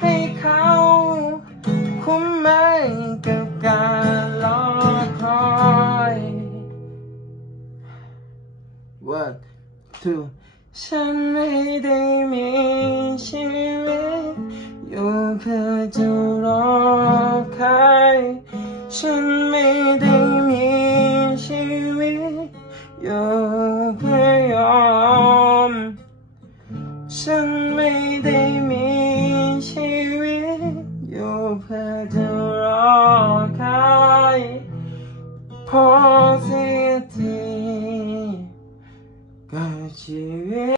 ให้เขาคุ้มไหมกับการรอคอย One two ฉันไม่ได้มีชีวิตอยู่เพื่อจะรอใคร ฉันไม่ได้มีชีวิตอยู่เพื่อยอม ฉันไม่ได้ 들어가이 positive 것이